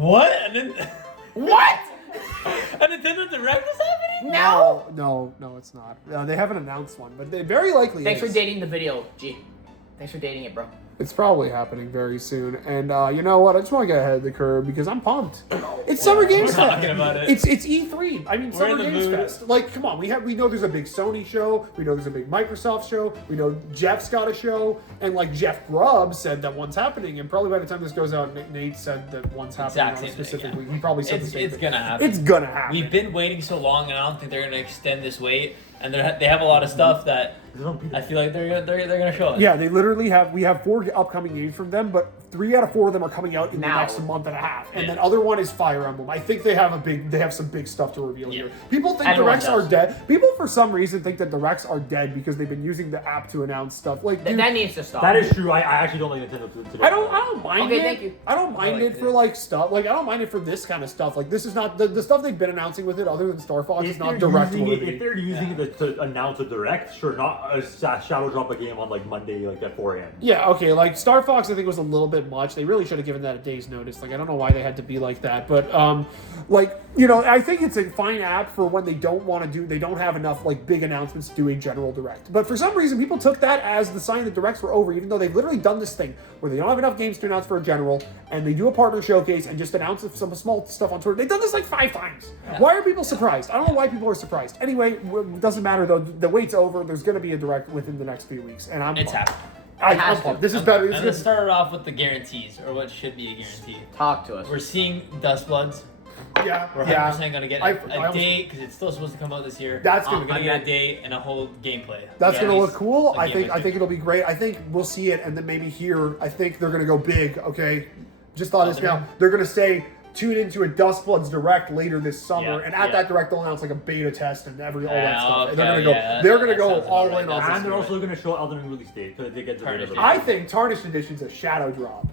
What? What? A Nintendo Direct is happening? No, it's not. They haven't announced one, but they very likely Thanks is. for dating the video, G. Thanks for dating it, bro. It's probably happening very soon. And you know what? I just want to get ahead of the curve because I'm pumped. It's Summer Games We're Fest. talking about it. It's E3. I mean, We're Summer in the Games mood. Fest. Like, come on. We know there's a big Sony show. We know there's a big Microsoft show. We know Jeff's got a show. And like Jeff Grubb said that one's happening. And probably by the time this goes out, Nate said that one's happening Exact on a same thing, specific yeah. week. He probably said the same It's thing. gonna happen. It's gonna happen. We've been waiting so long, and I don't think they're gonna extend this wait. And they have a lot of stuff that I feel like they're gonna show us. Yeah, they literally we have 4 upcoming games from them, but 3 out of 4 of them are coming out in the next month and a half. And then other one is Fire Emblem. I think they have some big stuff to reveal here. People think Everyone directs does. are dead. People for some reason think that directs are dead because they've been using the app to announce stuff. Like, dude, That needs to stop. That is true. I actually don't like Nintendo to I don't mind Okay, it. thank you. I don't mind like it for this. like stuff. Like I don't mind it for this kind of stuff. Like this is not the stuff they've been announcing with it other than Star Fox is not direct. If they're using it to announce a direct, sure, not a shadow drop a game on like Monday, like at 4 a.m. Yeah, okay, like Star Fox I think was a little bit much. They really should have given that a day's notice. Like I don't know why they had to be like that, but like, you know, I think it's a fine app for when they don't have enough like big announcements to do a general direct. But for some reason people took that as the sign that directs were over, even though they've literally done this thing where they don't have enough games to announce for a general and they do a partner showcase and just announce some small stuff on Twitter. They've done this like 5 times. Why are people surprised? I don't know why people are surprised. Anyway, it doesn't matter though. The wait's over. There's going to be a direct within the next few weeks, and It's pumped. happening. I'm pumped. This is better. This And let's is start it off with the guarantees, or what should be a guarantee. Talk to us. We're seeing Dustbloods. yeah, We're 100% yeah. gonna get I a almost- date because it's still supposed to come out this year. That's We're gonna- gonna get a date and a whole gameplay. That's Yeah, gonna at look least cool. a I game or think two. it'll be great. I think we'll see it, and then maybe here. I think they're gonna go big. Okay, just thought this now. They're gonna say tune into a Dustbloods direct later this summer, Yeah, and at yeah. that direct they'll announce like a beta test and all that stuff. Okay, And they're gonna go. yeah, they're gonna that go sounds about all right. in That on sounds And this. they're also going to show Elden Ring release date because they get the Tarnished. date. I think Tarnished Edition's a shadow drop.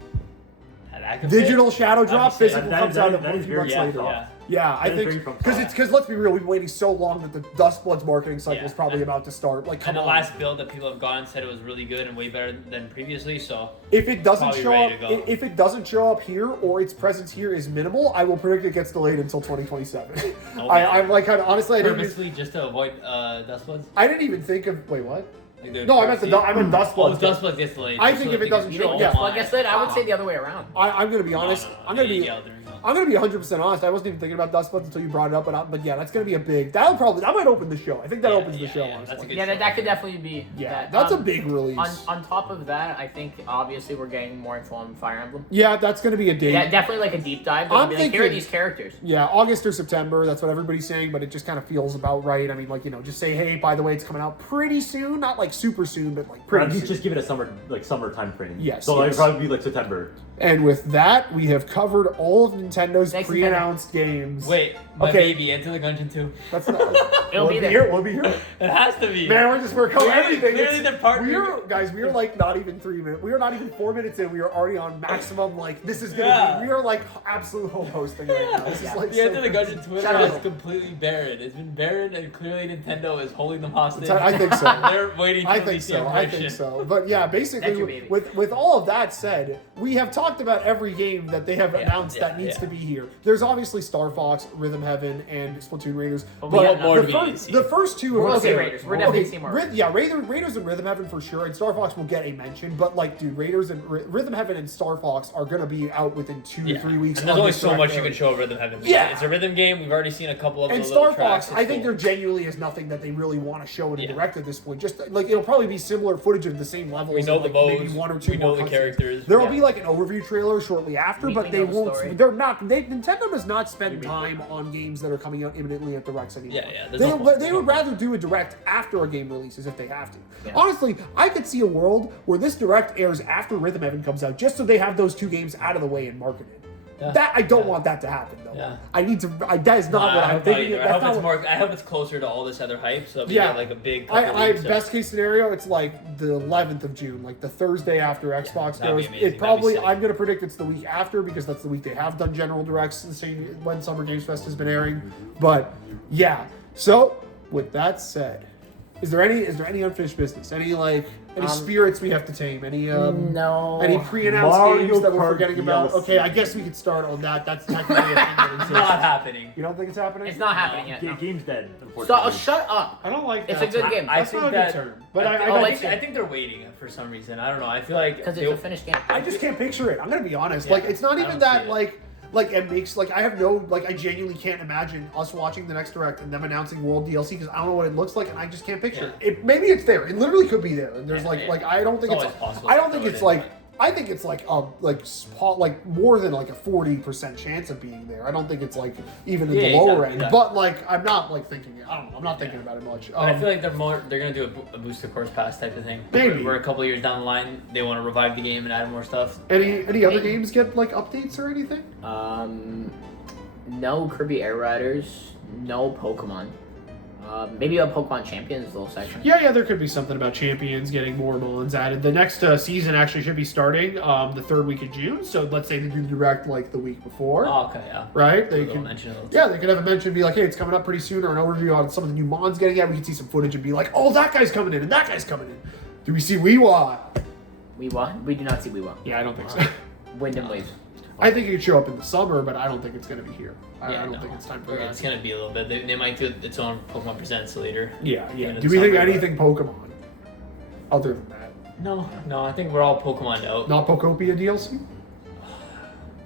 That could Digital fit. shadow That'd be drop. sick. Physical That- comes that- out a that is few very months yeah, later. yeah. Yeah, I That is think very fun. because let's be real, we've been waiting so long that the Dustbloods marketing cycle is Yeah. probably about to start. Like, come And the on. last build that people have gotten said it was really good and way better than previously. So If it doesn't Probably show ready up, to go. if it doesn't show up here or its presence here is minimal, I will predict it gets delayed until 2027. Oh, I'm like, kind of honestly, purposely just to avoid Dustbloods. I didn't even think of. Wait, what? Like they're No, I meant purposely- I meant Oh, Dustbloods. Dustbloods gets delayed. I just think so if it they doesn't can- show- you don't yeah. want- Like I said, I would say the other way around. I'm gonna be honest. No, no, no. I'm gonna Yeah, be. yeah, there you go. I'm gonna be 100% honest. I wasn't even thinking about Dustbloods until you brought it up, but yeah, that's gonna be a big. That'll probably. That might open the show. I think that Yeah, opens the yeah, show. yeah, honestly. that's a good Yeah, show. that could definitely be. Yeah, that. that's a big release. On top of that, I think obviously we're getting more info on Fire Emblem. Yeah, that's gonna be a date. Yeah, definitely like a deep dive. They're I'm gonna be like, here are thinking- these characters. Yeah, August or September. That's what everybody's saying, but it just kind of feels about right. I mean, like, you know, just say, hey, by the way, it's coming out pretty soon. Not like super soon, but like pretty soon. Just give it a summer time frame. Yes, So yes. it'd probably be like September. And with that, we have covered all of Nintendo's Thanks, pre-announced games. Wait, my Okay. baby, Enter the Gungeon 2. That's not. It'll be there. here. We'll be here. It has to be. Man, we're covering everything. Clearly It's- the partner. we are like not even 3 minutes. We are not even 4 minutes in. We are already on maximum. Like this is gonna Yeah. be. We are like absolute home hosting right now. This is like The Enter the crazy. Gungeon Twitter Shout out. is completely barren. It's been barren, and clearly Nintendo is holding them hostage. I think so. They're waiting for I the think so. I think information. so. But yeah, That's basically, your baby. with all of that said, we have talked about every game that they have announced that needs to be here. There's obviously Star Fox, Rhythm Heaven, and Splatoon Raiders. But But we got more the, to be first, seen. the first two We'll are see okay. Raiders. We're definitely seeing more Raiders. Yeah, Raiders and Rhythm Heaven for sure, and Star Fox will get a mention. But like, dude, Raiders and Rhythm Heaven and Star Fox are gonna be out within 2 to 3 weeks. And there's on only this so direct much you area. can show of Rhythm Heaven. Yeah. It's a rhythm game. We've already seen a couple of And the Star little tracks. Fox, I think there genuinely is nothing that they really want to show in a Yeah. direct at this point. Just like it'll probably be similar footage of the same levels. We know and, the like, maybe modes. one or two We know more the cutscenes. characters. There will Yeah. be like an overview trailer shortly after, We but they know the won't. story. They're not. Nintendo does not spend time on games that are coming out imminently at directs anymore. Yeah, yeah, there's no point. They would rather do a direct after a game releases if they have to. Yeah. Honestly, I could see a world where this direct airs after Rhythm Heaven comes out, just so they have those two games out of the way and marketed. Yeah. That I don't want that to happen though. Yeah. I need to. That is not what I'm thinking. I That's hope not it's what- more. I hope it's closer to all this other hype. So we Yeah. get like a big. couple I weeks of- best case scenario, it's like the 11th of June, like the Thursday after Xbox that'd be goes. amazing. It probably, That'd be sick. I'm gonna predict it's the week after because that's the week they have done general directs the same when Summer Games Fest has been airing. But yeah, so with that said, is there any unfinished business? Any spirits we have to tame? Any No. Any pre-announced Mario games that we're Kart forgetting about? DLC. Okay, I guess we could start on that. That's technically a thing that It's exists. not happening. You don't think it's happening? It's not happening yet. No. Game's dead, So, unfortunately. shut up. I don't like It's that. a good term. game. I That's think not a that. good term. But I think they're waiting for some reason. I don't know. I feel like Because it's a finished game. I just can't picture it. I'm gonna be honest. Yeah, like, it's not I even don't that see it. like it makes like I have no like I genuinely can't imagine us watching the next direct and them announcing World DLC because I don't know what it looks like and I just can't picture it. Maybe it's there. It literally could be there. And there's Yeah, yeah. like I don't think It's it's. always possible I don't to think throw it's it in, like. I think it's like more than like a 40% chance of being there. I don't think it's like even in the Yeah, lower exactly, end. yeah. But like I'm not like thinking. I don't know. I'm not thinking about it much. But I feel like they're gonna do a booster course pass type of thing. Maybe. Where a couple years down the line they want to revive the game and add more stuff. any other games get like updates or anything? No Kirby Air Riders. No Pokemon. Maybe a Pokemon Champions little section. Yeah, there could be something about champions getting more Mons added. The next season actually should be starting the third week of June. So let's say they do the direct like the week before, Oh, okay, yeah. right? They They'll can, mention it. yeah, they could have a mention, be like, hey, it's coming up pretty soon, or an overview on some of the new Mons getting out. We can see some footage and be like, oh, that guy's coming in and that guy's coming in. Do we see Weewa? We do not see Weewa. Yeah, I don't think so. Wind and Waves. I think it could show up in the summer, but I don't think it's going to be here. I Yeah, don't no. think it's time for that. It's gonna be a little bit. They might do its own Pokemon Presents later. Yeah. in Do the we think summer, but- anything Pokemon other than that? No, I think we're all Pokemon out. Not Pokopia DLC?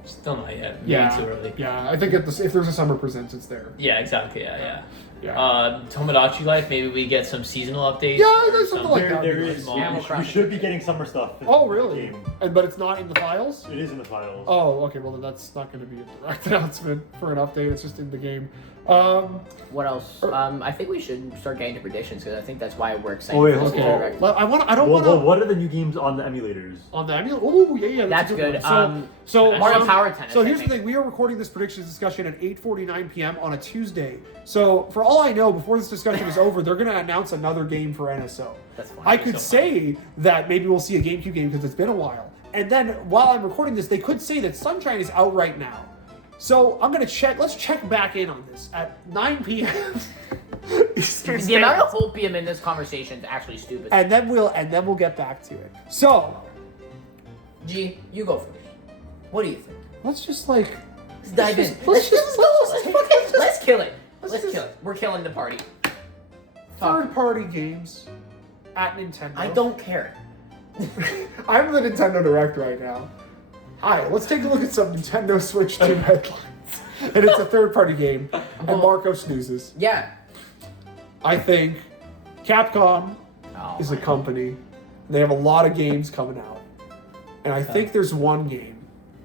Still not yet. Maybe Yeah. too early. Yeah, I think if there's a summer presents, it's there. Yeah, exactly. Yeah. Yeah. Tomodachi Life. Maybe we get some seasonal updates. Yeah, or there's something like that. There is. Animal We Crossing. should be getting summer stuff. in Oh, the really? game. But it's not in the files? It is in the files. Oh, okay. Well, then that's not going to be a direct announcement for an update. It's just in the game. What else? I think we should start getting to predictions because I think that's why we're excited. Oh, wait, for this okay. direct. Well, I don't Well, want to what are the new games on the emulators? on the emulator. Oh, yeah. That's a good. one. So Mario Power Tennis. So I here's the think. thing: we are recording this predictions discussion at 8:49 p.m. on a Tuesday. So for all I know, before this discussion is over, they're going to announce another game for NSO. That's fine. I could say that maybe we'll see a GameCube game because it's been a while. And then while I'm recording this, they could say that Sunshine is out right now. So I'm gonna check. Let's check back in on this at 9 p.m. Eastern The Standard. amount of hopium in this conversation is actually stupid. And then we'll get back to it. So G, you go first. What do you think? let's just like Let's dive in. let's Let's kill it. let's Let's just- kill it. We're killing the party. Talk. third-party games at Nintendo. I don't care. I'm the Nintendo Direct right now. Hi, let's take a look at some Nintendo Switch 2 headlines. And it's a third-party game, and Marco snoozes. Yeah. I think Capcom Oh, is a company. They have a lot of games coming out. And I think there's one game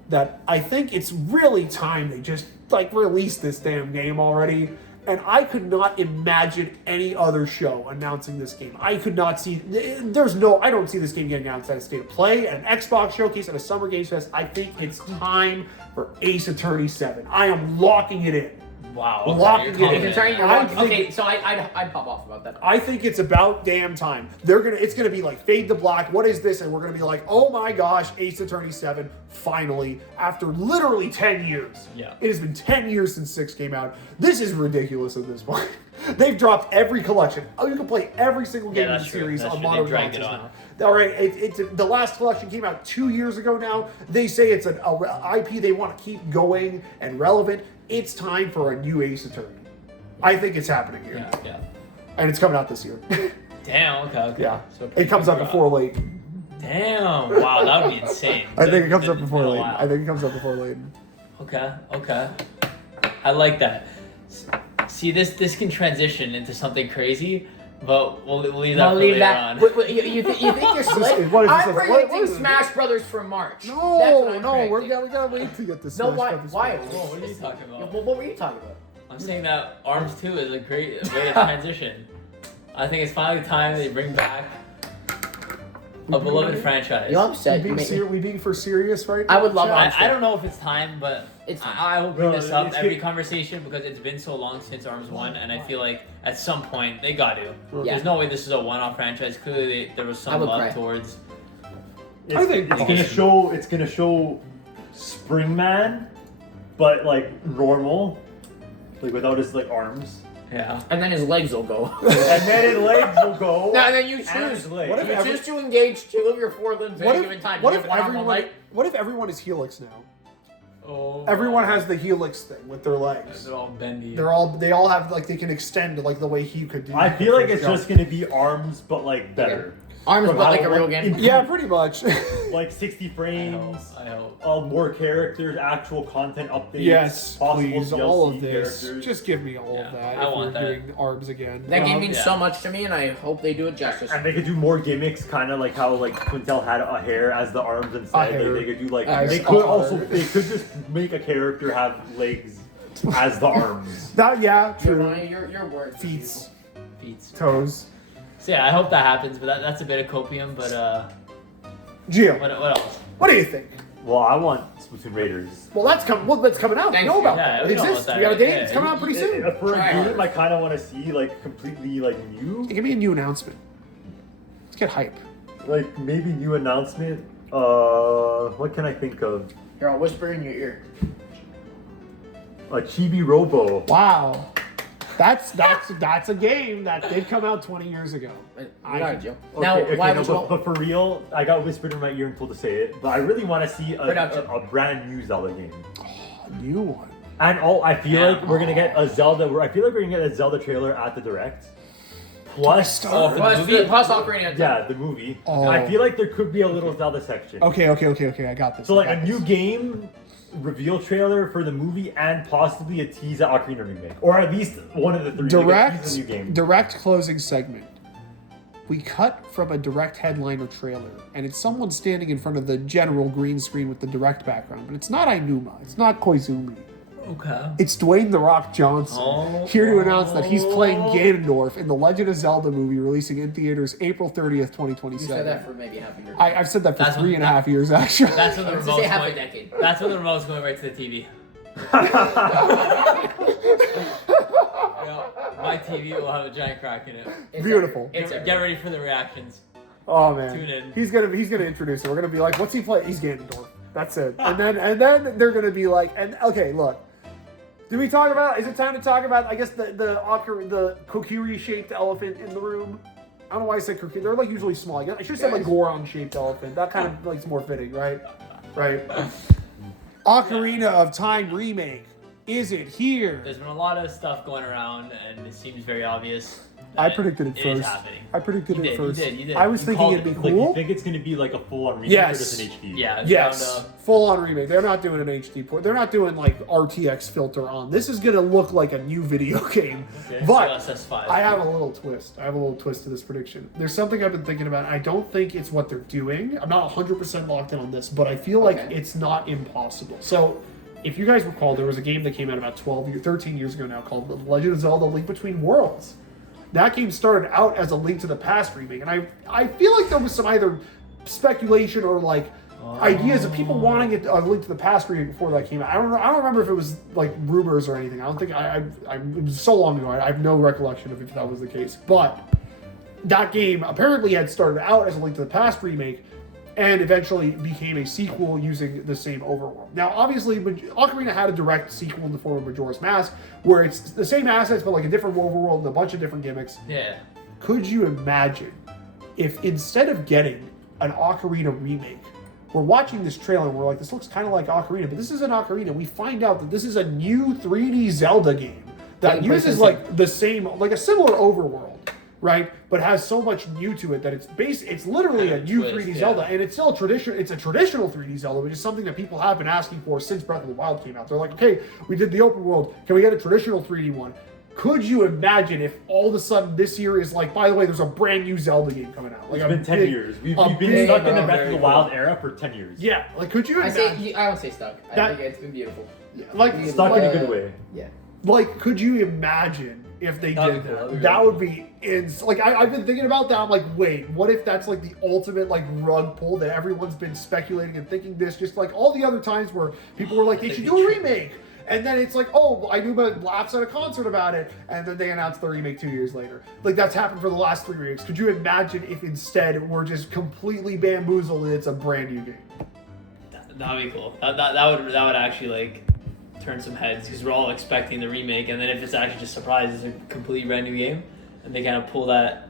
that I think it's really time they just like release this damn game already. And I could not imagine any other show announcing this game. I could not see. I don't see this game getting announced at a State of Play, at an Xbox showcase, at a Summer Games Fest. I think it's time for Ace Attorney 7. I am locking it in. Wow. Locking you're it in. confident. It's already I your think- Okay, so I'd pop off about that. I think it's about damn time. It's gonna be like Fade to Black. What is this? And we're gonna be like, oh my gosh, Ace Attorney 7 finally after literally 10 years. Yeah. It has been 10 years since 6 came out. This is ridiculous at this point. They've dropped every collection. Oh, you can play every single game in the that's true. series That's on true. They modern dragged it consoles on. now. All right, it's the last collection came out 2 years ago now. They say it's an IP they want to keep going and relevant. It's time for a new Ace Attorney. I think it's happening here. Yeah. And it's coming out this year. Damn. Okay. Yeah. So It comes up before late. Damn. Wow, that would be insane. I think it comes up It's before been a late. while. I think it comes up before late. Okay. I like that. See, this can transition into something crazy, but we'll leave that I'll for leave later that. on. Wait, you think you're slick? what is this? I'm What predicting is this? Smash Brothers for March. That's what No, I'm no, predicting. we gotta wait to get this. No, Smash why? Brothers Why? first. What are you talking about? What were you talking about? I'm saying that Arms 2 is a great way to transition. I think it's finally time they bring back a beloved franchise. You're upset. We being for serious right now? I would love Chat? it. I don't know if it's time, but It's time. I will bring No, this up it's every good. conversation because it's been so long since Arms 1, and I feel like at some point they got to. Yeah. There's no way this is a one-off franchise. Clearly, there was I some would love cry. towards. I think it's gonna show. It's gonna show Springman, but like normal, like without his like arms. Yeah. And then his legs will go. and then his legs will go. Now, then you and choose. his legs. What if You every- choose to engage 2 of your 4 limbs at What any if, given time. what You if get one arm, one everyone? leg. What if everyone is Helix now? Oh. Everyone has the Helix thing with their legs. They're all bendy. They all have like they can extend like the way he could do. I feel like it's just gonna be arms, but like better. Arms, From but how like a it real look- game. Yeah, pretty much. Like 60 frames. I hope. More characters, actual content updates. Yes, possible please, DLC all of this. characters. Just give me all Yeah, of that. I if want we're that. doing arms again. That game means yeah. so much to me, and I hope they do it justice. And they could do more gimmicks, kind of like how like Quintel had a hair as the arms instead. hair. They could do like As they a could arm. also they could just make a character have legs as the arms. That yeah, true. Your words. Feet, Feet. toes. So yeah, I hope that happens, but that's a bit of copium. But Gio, what else? what do you think? Well, I want Splatoon Raiders. Well, that's coming. Well, that's coming out. We Thanks, know about yeah, that. we It know about exists. that, We got a right? date. Yeah, It's coming out pretty soon. For Try a game, hard. I kind of want to see like completely like new, Give me a new announcement. Let's get hype. like maybe new announcement. What can I think of? Here, I'll whisper in your ear. A Chibi Robo. Wow, that's a game that did come out 20 years ago. I got it, Joe. Okay, Now, okay, why no, would you? but for real, I got whispered in my ear and told to say it. But I really want to see Production. a brand new Zelda game. A new one. And I feel Yeah. like we're gonna get a Zelda. I feel like we're gonna get a Zelda trailer at the Direct. Plus, Oh, for the Plus, movie? plus Ocarina of Time. yeah, the movie. Oh. I feel like there could be a little Zelda section. Okay. I got this. So like I got a new this. game reveal trailer for the movie and possibly a tease at Ocarina remake, or at least one of the 3. Like a tease of the new game. direct closing segment. We cut from a direct headline or trailer, and it's someone standing in front of the general green screen with the direct background, but it's not Ainuma, it's not Koizumi. Okay. It's Dwayne The Rock Johnson, Oh. here to announce that he's playing Ganondorf in the Legend of Zelda movie releasing in theaters April 30th, You 2027. said that for maybe half a year. I've said that for That's three what- and a half years, actually. That's when the Let's just remote's say half a going. decade. That's when the remote's going right to the TV. My TV will have a giant crack in it. It's Beautiful. It's Get ready for the reactions. Oh man, Tune in. he's gonna introduce it. We're gonna be like, "What's he play?" He's Ganondorf. That's it. And then they're gonna be like, "And okay, look, do we talk about? Is it time to talk about? I guess the Kokiri shaped elephant in the room. I don't know why I said Kokiri. They're like usually small. I should have said like Goron shaped elephant. That kind of like is more fitting, right? Right. Ocarina of Time remake. Is it here? There's been a lot of stuff going around, and it seems very obvious. I that predicted it is first. happening. I predicted You it did, first. you did. I was You thinking called it'd be it. Like, cool. you think it's gonna be like a full-on remake Yes. or just an HD? Yeah. Yes, down to- full on remake. They're not doing an HD port. They're not doing like RTX filter on. This is gonna look like a new video game. Okay. But CSS5. I have a little twist. I have a little twist to this prediction. There's something I've been thinking about. I don't think it's what they're doing. I'm not 100% locked in on this, but I feel like Okay. it's not impossible. So, if you guys recall, there was a game that came out about 13 years ago now called The Legend of Zelda: Link Between Worlds. That game started out as a Link to the Past remake, and I feel like there was some either speculation or like ideas of people wanting it a Link to the Past remake before that came out. I don't remember if it was like rumors or anything. I don't think it was so long ago. I have no recollection of if that was the case. But that game apparently had started out as a Link to the Past remake, and eventually became a sequel using the same overworld. Now, obviously, Ocarina had a direct sequel in the form of Majora's Mask, where it's the same assets but like a different overworld and a bunch of different gimmicks. Yeah. Could you imagine if instead of getting an Ocarina remake, we're watching this trailer and we're like, this looks kind of like Ocarina, but this isn't Ocarina. We find out that this is a new 3D Zelda game that Taking place uses in the like the same, like a similar overworld, right? But has so much new to it that it's literally a new Twist, 3D yeah. Zelda, and it's still a traditional 3D Zelda, which is something that people have been asking for since Breath of the Wild came out. They're like, okay, we did the open world, can we get a traditional 3D one? Could you imagine if all of a sudden this year is like, by the way, there's a brand new Zelda game coming out? Like It's been 10 years. We've a been big- stuck in the Oh, Breath of very the Wild era for 10 years. Yeah, like could you I imagine? don't say stuck. I That- think it's been beautiful. like, Stuck in a good way. Yeah. like, could you imagine if they That'd did be cool. that? That'd be That really would be like I've been thinking about that. I'm like, wait, what if that's like the ultimate like rug pull that everyone's been speculating and thinking this, just like all the other times where people were like, they should do a remake. And then it's like, oh, Ainuma laughs at a concert about it, and then they announce the remake 2 years later. Like, that's happened for the last 3 remakes. Could you imagine if instead we're just completely bamboozled and it's a brand new game? That'd be cool. That would actually like turn some heads because we're all expecting the remake, and then if it's actually just surprise, it's a completely brand new game, and they kind of pull that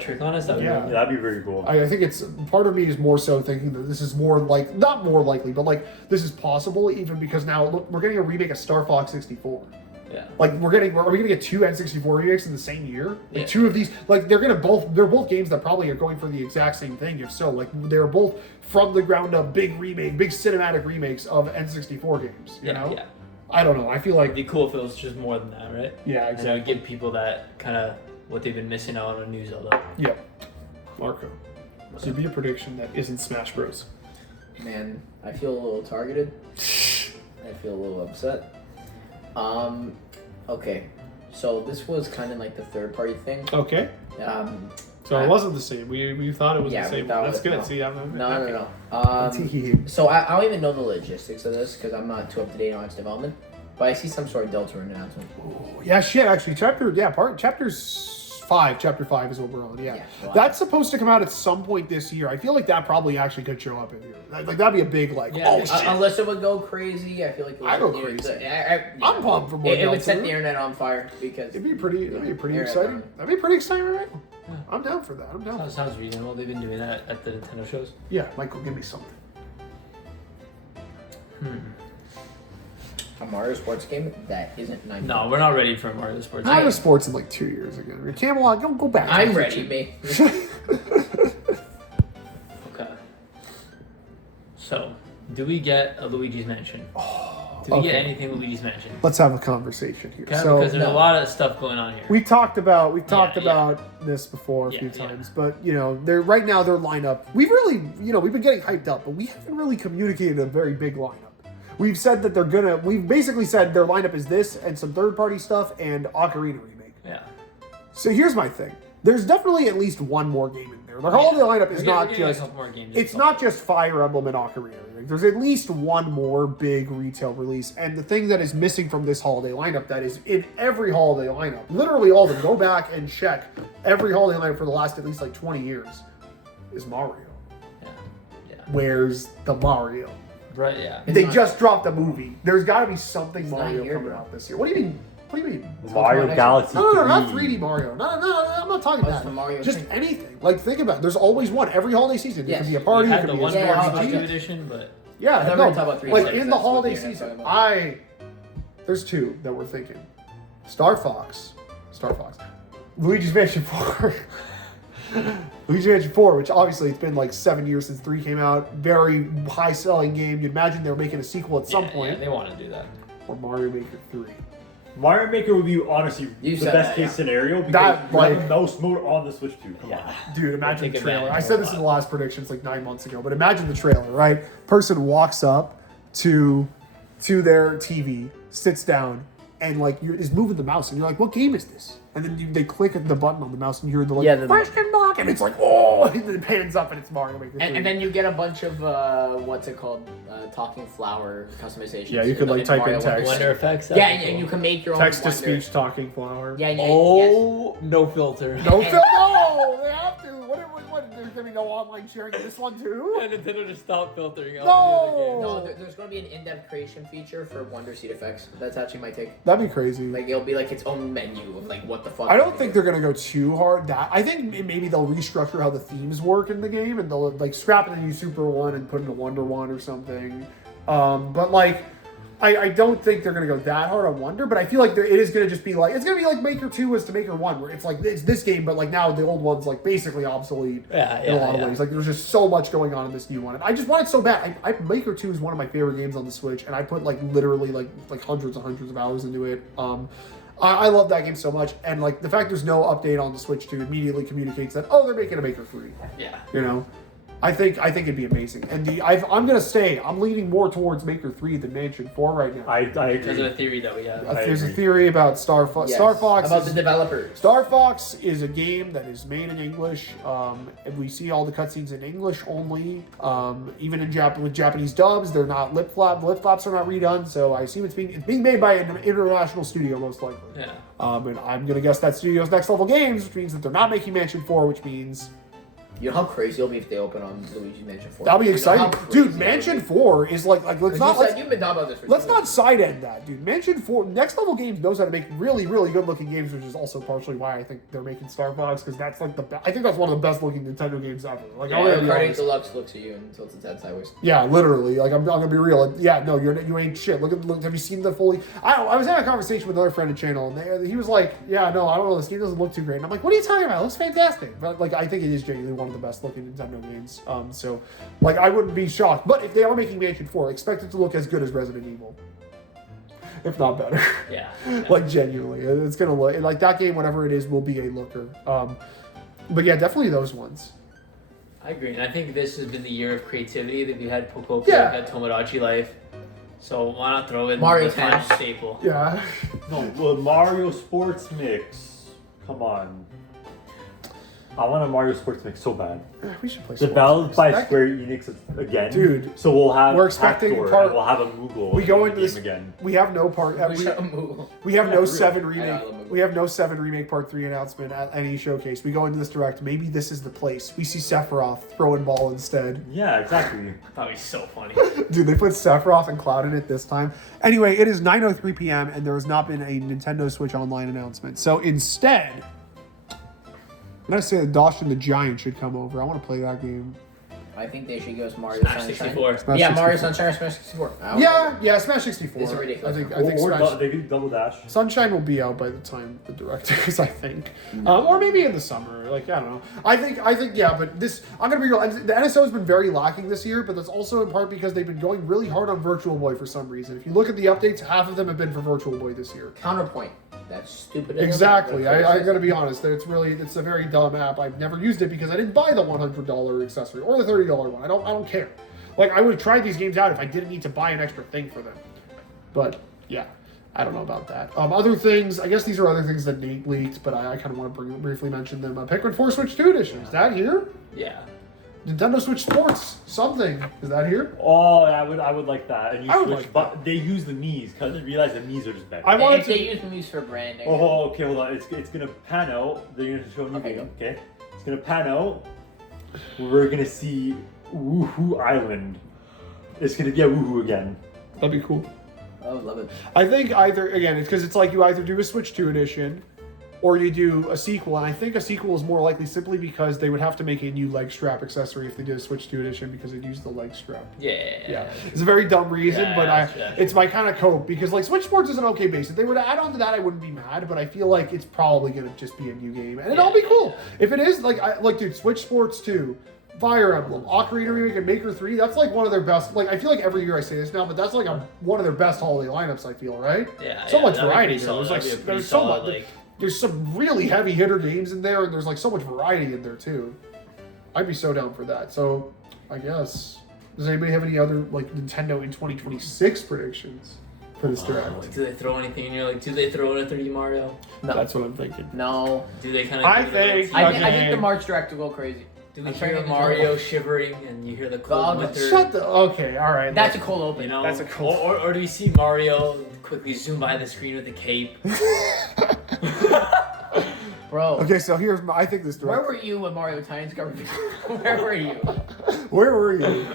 trick on us. That would be Yeah. really Yeah, that'd be very cool. I think it's part of me is more so thinking that this is more like not more likely, but like this is possible even because now look, we're getting a remake of Star Fox 64. yeah. Like are we gonna get 2 N64 remakes in the same year? Like Yeah. 2 of these, like they're both games that probably are going for the exact same thing. If so, like they're both from the ground up big cinematic remakes of N64 games. You know? Yeah. I don't know. I feel It'd like be cool if it was just more than that, right? yeah, And it would give people that kind of what they've been missing out on a new Zelda. Yeah, Marco. So be a prediction that isn't Smash Bros. Man, I feel a little targeted. I feel a little upset. Okay. So this was kind of like the third party thing. Okay. So it wasn't the same. We thought it was Yeah, the we same. thought One. it That's was- good. no. See, I'm No. So I don't even know the logistics of this because I'm not too up to date on its development. But I see some sort of Deltarune announcement. Yeah, shit. Actually, chapter 5 is what we're on. Yeah, Yeah, well, that's supposed to come out at some point this year. I feel like that probably actually could show up in here. Like that'd be a big like. Yeah, Oh shit! Unless it would go crazy, I feel like it would I go set the- crazy. I'm pumped for more It would set Deltarune. the internet on fire because It'd be pretty Yeah, exciting. That'd be pretty exciting, right? Yeah. I'm down for that. I'm down. Sounds reasonable. They've been doing that at the Nintendo shows. Yeah, Michael, give me something. a Mario sports game that isn't 90. No, we're not ready for Mario Sports. Mario Sports in like 2 years again. Camelot, go back. I'm ready, mate. Okay. So, do we get a Luigi's Mansion? Do we get okay. anything Luigi's Mansion? Let's have a conversation here. Okay, So because there's a no. lot of stuff going on here. we talked about Yeah. about this before a few Yeah. times, but you know, they're right now their lineup. We've really, we've been getting hyped up, but we haven't really communicated a very big lineup. We've said that we've basically said their lineup is this and some third-party stuff and Ocarina remake. Yeah. So here's my thing. There's definitely at least one more game in there. The holiday lineup is not We're getting just a couple more games. it's not just Fire Emblem and Ocarina. Like, there's at least one more big retail release. And the thing that is missing from this holiday lineup that is in every holiday lineup, literally all of them, go back and check every holiday lineup for the last at least like 20 years, is Mario. Yeah. Where's the Mario? Right. Yeah. It's They not- just dropped a movie. There's got to be something It's not Mario here, coming bro. out this year. What do you mean? What do you mean? Mario Galaxy No, 3. not 3D Mario. No, I'm not talking Oh, it's that. the Mario Just thing. anything. Like, think about it. There's always one. Every holiday season. It Yes. could be a We party. It had could the be a one Yeah, sports I'll- RPG game. edition, but Yeah, I thought we no, were talking about 3 like seconds, in the that's what holiday the internet's season, talking about. there's 2 that we're thinking. Star Fox, Luigi's Mansion 4, Luigi's Mansion 4, which obviously it's been like 7 years since 3 came out. Very high selling game. You'd imagine they were making a sequel at some yeah, point. yeah, they want to do that. Or Mario Maker 3. Mario Maker would be honestly You the said best that, case yeah. scenario because That, you have like- a mouse mode on the Switch too. Come on. Dude, imagine the take trailer. advantage I of said this that. in the last predictions like 9 months ago, but imagine the trailer, right? Person walks up to their TV, sits down, and like is moving the mouse, and you're like, "What game is this?" And then they click the button on the mouse, and you hear the like question mark, and it's like, "Oh!" And then it pans up, and it's Mario Maker 3. And then you get a bunch of what's it called, talking flower customizations. Yeah, you could, like, type in Mario text. Wonder effects. Yeah, and you can make your own text to Wonder. speech talking flower. Yeah, yeah. Oh, no filter. No, Phil, no, they have to. What? There's gonna be no online sharing of this one too. Yeah, Nintendo just stopped filtering out No! No, there's going to be an in-depth creation feature for Wonder Seed Effects. That's actually my take. That'd be crazy. Like, it'll be like its own menu of like what the fuck. I don't think they're gonna go too hard. I think maybe they'll restructure how the themes work in the game, and they'll like scrap the new Super One and put in a Wonder One or something. But like, I don't think they're gonna go that hard on Wonder. But I feel like it is gonna just be like it's gonna be like Maker 2 was to Maker 1, where it's like it's this game, but like now the old one's like basically obsolete Yeah, in a lot of yeah. ways. Like there's just so much going on in this new one. And I just want it so bad. Maker 2 is one of my favorite games on the Switch, and I put like literally like hundreds and hundreds of hours into it. I love that game so much, and like the fact there's no update on the Switch 2 immediately communicates that they're making a Maker 3. Yeah. You know, I think it'd be amazing. And I'm gonna say I'm leaning more towards Maker 3 than Mansion 4 right now. I Because of agree. the theory that we have. There's a agree. theory about Star Fox. Yes, Star Fox about is- the developers. Star Fox is a game that is made in English, and we see all the cutscenes in English only. Even in with Japanese dubs, they're not lip flaps are not redone. So I assume it's being made by an international studio most likely. Yeah. And I'm gonna guess that studio's Next Level Games, which means that they're not making Mansion 4, which means You know how crazy it'll be if they open on Luigi's Mansion 4? That'll be You know exciting. how crazy Dude, that Mansion would be? 4 is like let's not let's, You've been talking about this for let's 2 not weeks. side end that, dude. Mansion 4 Next Level Games knows how to make really, really good looking games, which is also partially why I think they're making Star Fox, because that's like I think that's one of the best looking Nintendo games ever. Like I'm gonna be Cardi honest. Deluxe looks at you and tilts its head sideways. Yeah, literally. Like I'm gonna be real. Yeah, no, you ain't shit. Look. Have you seen the fully? I was having a conversation with another friend of channel, and he was like, "Yeah, no, I don't know. This game doesn't look too great." And I'm like, "What are you talking about? It looks fantastic." But like, I think it is genuinely one of the best looking Nintendo games. So like, I wouldn't be shocked. But if they are making Mansion 4, expect it to look as good as Resident Evil, if not better. Yeah. Like genuinely, it's gonna look like that game. Whatever it is, will be a looker. But yeah, definitely those ones. I agree, and I think this has been the year of creativity that we had Pokopia, Yeah. we had Tomodachi Life. So why not throw in Mario the fun Tennis. staple? Yeah. No, well, Mario Sports Mix. Come on. I want a Mario Sports Mix so bad. We should play. Developed by That- Square Enix again. Dude, So we'll have we're expecting Hector, part- and we'll have a Moogle We go in into the this game again. We have no part. We have no really. 7 I remake. love Moogle. We have no 7 remake part 3 announcement at any showcase. We go into this direct. Maybe this is the place. We see Sephiroth throwing ball instead. Yeah, exactly. That'd be so funny. Dude, they put Sephiroth and Cloud in it this time. Anyway, it is 9:03 p.m. and there has not been a Nintendo Switch Online announcement. So instead, I'm gonna say that Dosh and the Giant should come over. I want to play that game. I think they should give us Mario Smash Sunshine. 64. Smash Yeah, 64. Mario Sunshine or Smash 64. I don't know. Yeah, Smash 64. It's ridiculous. I think Or Smash. they do Double Dash. Sunshine will be out by the time the direct is, I think, or maybe in the summer. Like I don't know. I think yeah. But this, I'm gonna be real. The NSO has been very lacking this year, but that's also in part because they've been going really hard on Virtual Boy for some reason. If you look at the updates, half of them have been for Virtual Boy this year. Counterpoint. That's stupid. Exactly. I'm gonna be honest. It's a very dumb app. I've never used it because I didn't buy the $100 accessory or the $30 one. I don't care. Like I would have tried these games out if I didn't need to buy an extra thing for them. But yeah, I don't know about that. Other things. I guess these are other things that Nate leaked, but I kind of want to briefly mention them. Pikmin 4 Switch 2 edition. Is that here? Yeah. Nintendo Switch Sports something. Is that here? Oh, I would like that. And you I would switch, like but they use the knees because they realize the knees are just better. I wanted If they to. use movies for branding. Oh, okay, hold on. It's gonna pan out. They're gonna show a new Okay, game. Okay, it's gonna pan out. We're gonna see Woohoo Island. It's gonna be a Woohoo again. That'd be cool. I would love it. I think either again, it's because it's like you either do a Switch 2 edition, or you do a sequel. And I think a sequel is more likely simply because they would have to make a new leg strap accessory if they did a Switch 2 edition because they'd use the leg strap. Yeah. It's a very dumb reason, Yeah, but yeah. it's my kind of cope because like Switch Sports is an okay base. If they were to add on to that, I wouldn't be mad, but I feel like it's probably gonna just be a new game, and it'll be cool. If it is, like dude, Switch Sports 2, Fire Emblem, Ocarina Remake, and Maker 3, that's like one of their best. Like I feel like every year I say this now, but that's like one of their best holiday lineups. I feel right. Yeah. So yeah, much that'd be variety pretty there. solid. There's like That'd be a pretty there's so solid, much. like, There's some really heavy hitter games in there, and there's like so much variety in there too. I'd be so down for that. So I guess does anybody have any other like Nintendo in 2026 predictions for this direct? do they throw anything in here? Like, do they throw in a 3D Mario? No. That's what I'm thinking. No. Do they kind I of? think- I think Okay. the March Direct will go crazy. Do we I'm trying hear to Mario shivering and you hear the cold Dog, winter? Shut the. Okay, all right. That's a cold open. You know, That's a cool- or do we see Mario quickly zoom by the screen with a cape? Bro. Okay, so here's my. I think this Where direct. were you when Mario Tines got revealed? Where were you? Where were you?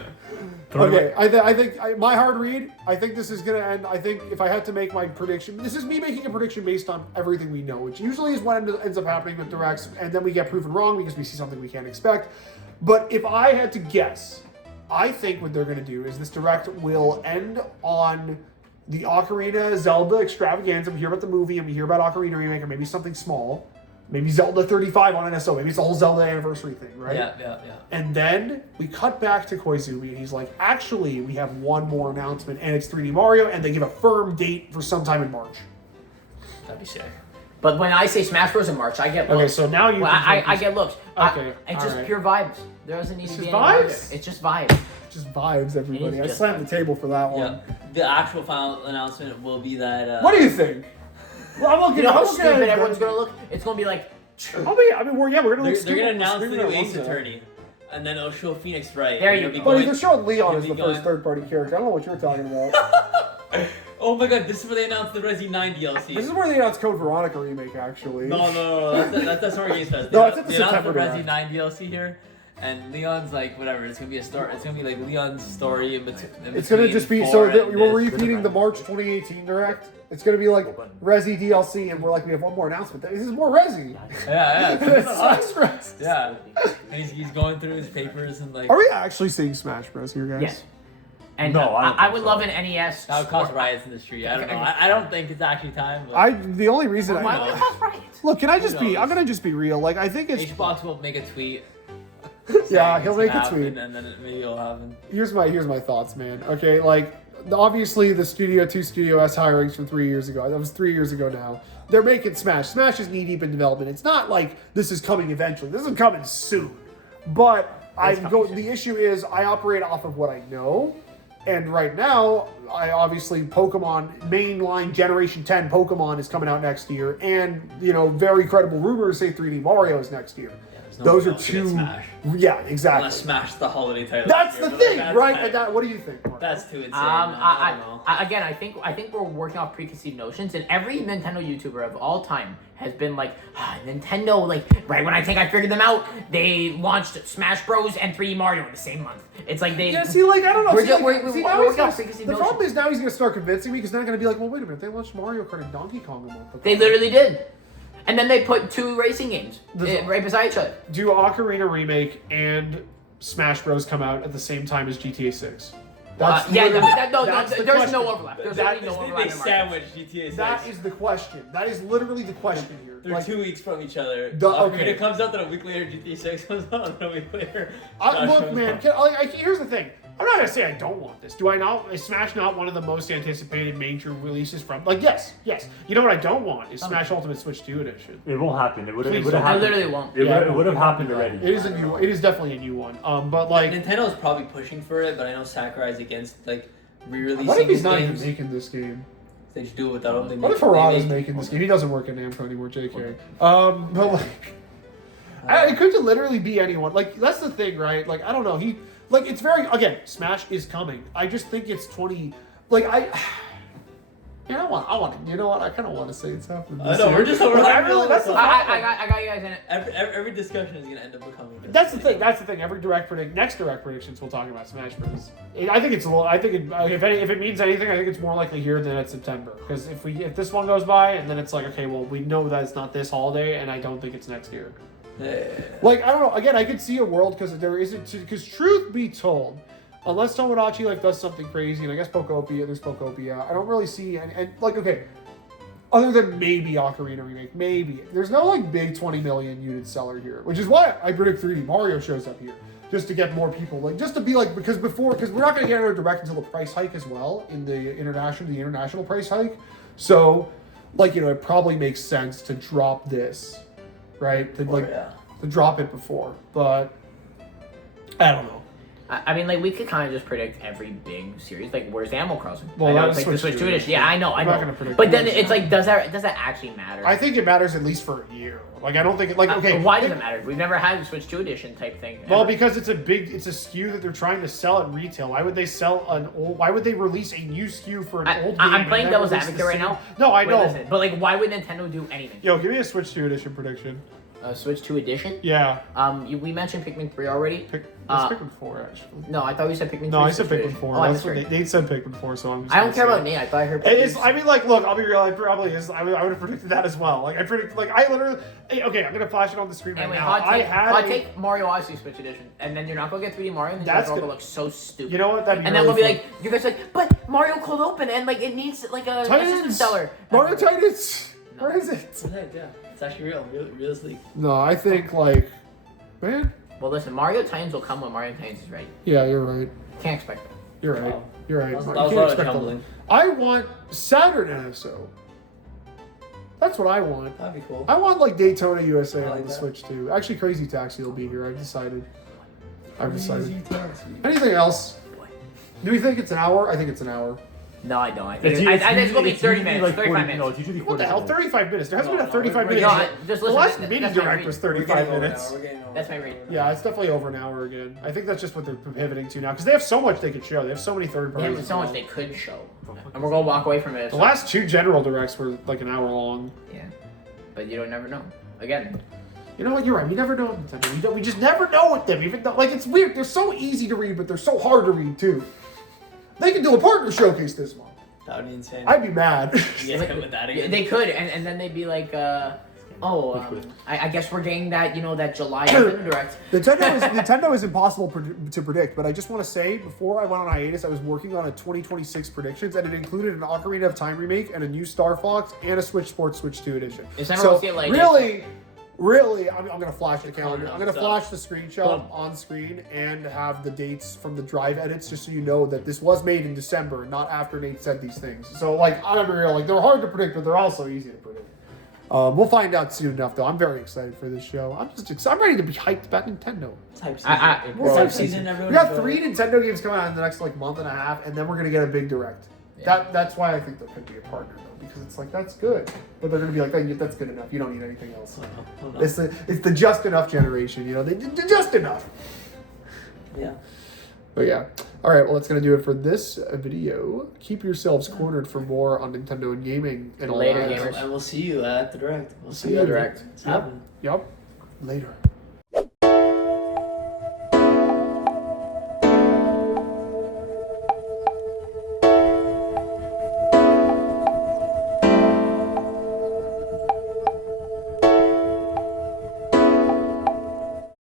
Okay, I think my hard read. I think this is gonna end. I think if I had to make my prediction, this is me making a prediction based on everything we know, which usually is what ends up happening with directs, and then we get proven wrong because we see something we can't expect. But if I had to guess, I think what they're gonna do is this direct will end on the Ocarina Zelda extravaganza. We hear about the movie, and we hear about Ocarina Remake, or maybe something small. Maybe Zelda 35 on NSO. Maybe it's the whole Zelda anniversary thing, right? Yeah. And then we cut back to Koizumi, and he's like, actually, we have one more announcement, and it's 3D Mario, and they give a firm date for sometime in March. That'd be sick. But when I say Smash Bros in March, I get looks. Okay, so now you Well, can I get looks. Okay, It's just alright. pure vibes. There doesn't need It's to be just any other. vibes? It's just vibes. just vibes, everybody. It I is just slammed the table for that one. Yeah. The actual final announcement will be that. What do you think? Well, I'm looking. You know I'm how looking stupid at everyone's gonna look? It's gonna be like, I mean, we're gonna look They're stupid. gonna announce the screaming new at Ace Monza. Attorney, and then it'll show Phoenix Wright. There and you it'll be go. But going- they're showing Leon You'll as be the going- first third-party character. I don't know what you're talking about. Oh my god, this is where they announced the Resi 9 DLC. This is where they announced Code Veronica remake, actually. No, that's Summer Games Fest. No, it's at the They announced the September Resi direct. 9 DLC here, and Leon's like whatever. It's gonna be a story. It's gonna be like Leon's story in between. It's gonna just be we're repeating the March 2018 direct. It's gonna be like Resi DLC, and we're like we have one more announcement. This is more Resi. Yeah. It's Smash Bros. Yeah. And he's going through his papers and like. Are we actually seeing Smash Bros here, guys? Yes. And No, I don't I think would so. love an NES. That would cause riots in the street. I don't know. I don't think it's actually time. But The only reason Why would it cause riots? look, can I just Who be? knows? I'm gonna just be real. Like I think it's Xbox will make a tweet. yeah. saying He'll it's make gonna a tweet. happen, and then maybe it'll happen. Here's my thoughts, man. Okay, like obviously the Studio 2 Studio S hirings from 3 years ago. That was 3 years ago now. They're making Smash. Smash is knee deep in development. It's not like this is coming eventually. This is coming soon. But the issue is I operate off of what I know. And right now, I obviously Pokemon mainline Generation 10 Pokemon is coming out next year, and very credible rumors say 3D Mario is next year. Those are two. Yeah, exactly. Unless Smash the holiday title. That's this the year, thing, but right? That's, And what do you think, Mark? that's too insane. I don't know. Again, I think we're working off preconceived notions, and every Nintendo YouTuber of all time has been like, Nintendo, like, right when I think I figured them out, they launched Smash Bros. And 3D Mario in the same month. It's like they. Yeah, see, like, I don't know. We're See, just- like, we're see, now working he's off gonna- preconceived the problem notions. is now he's going to start convincing me because they're going to be like, well, wait a minute, they launched Mario Kart and Donkey Kong a month ago. They literally did. And then they put 2 racing games This- right beside each other. Do Ocarina Remake and Smash Bros. Come out at the same time as GTA 6? That's Yeah, literally- that's the there's question. no overlap. There's literally no overlap. They in the market. sandwich GTA 6. That is the question. That is literally the question here. They're Like, 2 weeks from each other. Okay. It comes out, then a week later GTA 6 comes out, and then a week later. look, Smash man. comes out. Here's the thing. I'm not gonna say I don't want this. Do I not? Is Smash not one of the most anticipated major releases from? Like, yes. You know what I don't want is Smash Ultimate Switch 2 Edition. It won't happen. It would Please have don't. I happened. literally won't. It would have happened already. It is a new. It is definitely a new one. But like, Nintendo is probably pushing for it, but I know Sakurai's against like re-releasing what if he's these not even games. making this game? They just do it without them. What if Harada's making this game? He doesn't work at Namco anymore, JK. But like, it could literally be anyone. Like, that's the thing, right? Like, I don't know. It's very, again, Smash is coming. I just think it's 20, I want, you know what? I kind of want to say it's happening. I know, we're just over. I really, that's the I got you guys in it. Every discussion is gonna end up becoming. That's the thing. Every next direct predictions, we'll talk about Smash Bros. I think it's a little. I think if it means anything, I think it's more likely here than at September. Because if this one goes by and then it's like, okay, well, we know that it's not this holiday, and I don't think it's next year. Yeah. Like, I don't know. Again, I could see a world because truth be told, unless Tomodachi does something crazy, and I guess there's Pokopia. I don't really see okay. Other than maybe Ocarina Remake, maybe. There's no big 20 million unit seller here, which is why I predict 3D Mario shows up here. Just to get more people, just to be because we're not going to get another direct until the price hike as well in the international price hike. So, it probably makes sense to drop this, right? To drop it before, but I don't know. I mean, we could kind of just predict every big series. Like, where's Animal Crossing? Well, I know that's it's the Switch Switch 2 2 edition. Yeah, I know. I'm not gonna predict But then this. it's does that actually matter? I think it matters at least for a year. I don't think okay. Why does it matter? We've never had a Switch 2 edition type thing. Well, ever. because it's a SKU that they're trying to sell at retail. Why would they why would they release a new SKU for an old game? I'm playing and then devil's release the advocate right same- now. No, I Wait, know. listen, but why would Nintendo do anything? Yo, give me a Switch 2 edition prediction. Switch 2 edition? Yeah. We mentioned Pikmin 3 already. It's Pikmin 4 actually. No, I thought we said Pikmin 3. No, I said Switch 2 Pikmin edition. 4. Oh, I That's what misheard. they said Pikmin 4, so I'm just I don't gonna care say about it. me. I thought I heard. It is. I mean, look. I'll be real. It probably is. I would have predicted that as well. I predict. I literally. Okay, I'm gonna flash it on the screen right Anyway, now. hot take Mario Odyssey Switch edition, and then you're not gonna get 3D Mario, and That's it's all good. gonna look so stupid. You know what? That'd be And then really we'll be fun. like, you guys are like, but Mario Cold Open, and it needs a system Titans! seller. Mario Titans! No. Where is it? Yeah, it's actually realistic. No, I think man. Well, listen, Mario Titans will come when Mario Titans is ready. Yeah, you're right. Can't expect that. You're right. Wow. You're right. That was You a can't lot of expect jumbling. I want Saturn NSO. That's what I want. That'd be cool. I want Daytona USA I like on the that. Switch too. Actually, Crazy Taxi will be here. I've decided. Anything else? Do we think it's an hour? I think it's an hour. No, I don't. I think it's gonna be 30 minutes, 35 minutes. No, it's usually 40 What the hell? minutes. 35 minutes. There hasn't been a No, 35 we're minutes. No, getting- just The listen. last that's mini my direct read. was 35 minutes. That's my read. Yeah, it's definitely over an hour again. I think that's just what they're pivoting to now because they have so much they could show. They have so many third They parties. have so much they could show, and we're gonna walk away from it. The last two general directs were an hour long. Yeah, but you don't never know. Again, You know what? You're right. We never know with Nintendo. We just never know with them. Even though, like, it's weird. They're so easy to read, but they're so hard to read too. They could do a partner showcase this month. That would be insane. I'd be mad. You guys come with that again? They could, and then they'd be like, I guess we're getting that, that July Nintendo Direct. Nintendo is impossible to predict, but I just want to say, before I went on hiatus, I was working on a 2026 predictions, and it included an Ocarina of Time remake and a new Star Fox and a Switch Sports Switch 2 edition. If someone So will see it like really, I'm going to flash the calendar. I'm going to flash the screenshot Boom. on screen and have the dates from the drive edits, just so you know that this was made in December, not after Nate said these things. So, like, I'm real. Like, they're hard to predict, but they're also easy to predict. We'll find out soon enough, though. I'm very excited for this show. I'm ready to be hyped about Nintendo. Type season. Bro, Type season. Everyone We got enjoy 3 it. Nintendo games coming out in the next month and a half, and then we're gonna get a big direct. Yeah. That's why I think there could be a partner though, because it's like that's good, but they're gonna be like, that's good enough. You don't need anything else. Oh, no. It's the just enough generation. They just enough. Yeah. But yeah. All right. Well, that's gonna do it for this video. Keep yourselves cornered for more on Nintendo and gaming and all Later, that. gamers. And we'll see you at the direct. See you. It's happening. Yep. Later.